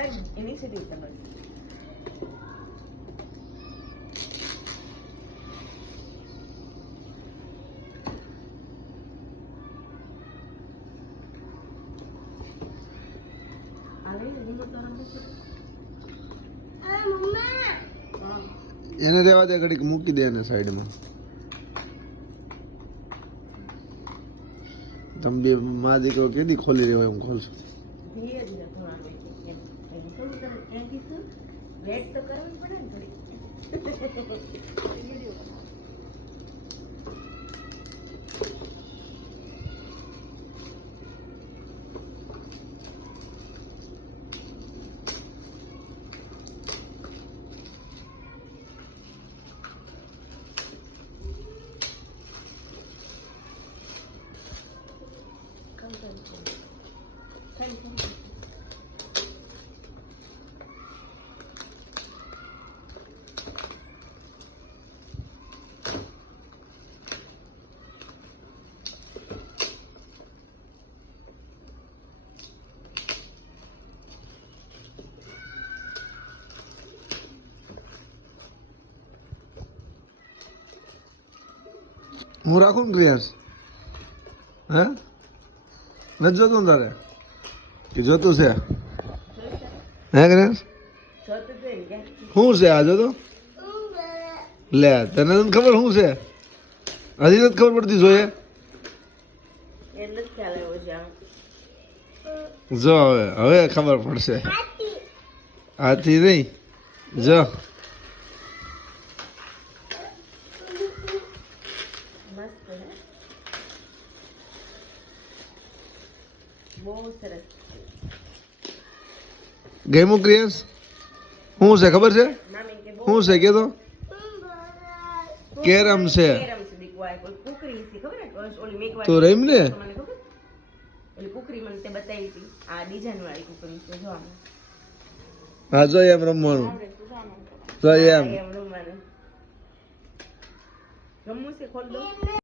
એની સીધી તમારી એને રહેવા દે, ઘડીક મૂકી દે એને સાઈડમાં. તમે બે માં દીકરો કેદી ખોલી રહ્યો એમ ખોલશો? ધીરે ધીરે થોડા વેટ તો કરવી પડે ને થોડી. હું રાખું ને ક્રિયાસ? હે નથી જોતું તારે કે જોતું છે? હે ક્રિયાસ શું છે આ? જોતો લે, તને નથી ખબર શું છે? હજી નથી ખબર પડતી? જોઈએ જો હવે હવે ખબર પડશે. હાથી નહીં, જો ગેમો ક્રિયાસ શું છે ખબર છે? શું છે કે? તો કેરમ છે. તો રહીમ ને હા, જો એમ રમવાનું. જો એમ રમવું છે. ખોલ દો.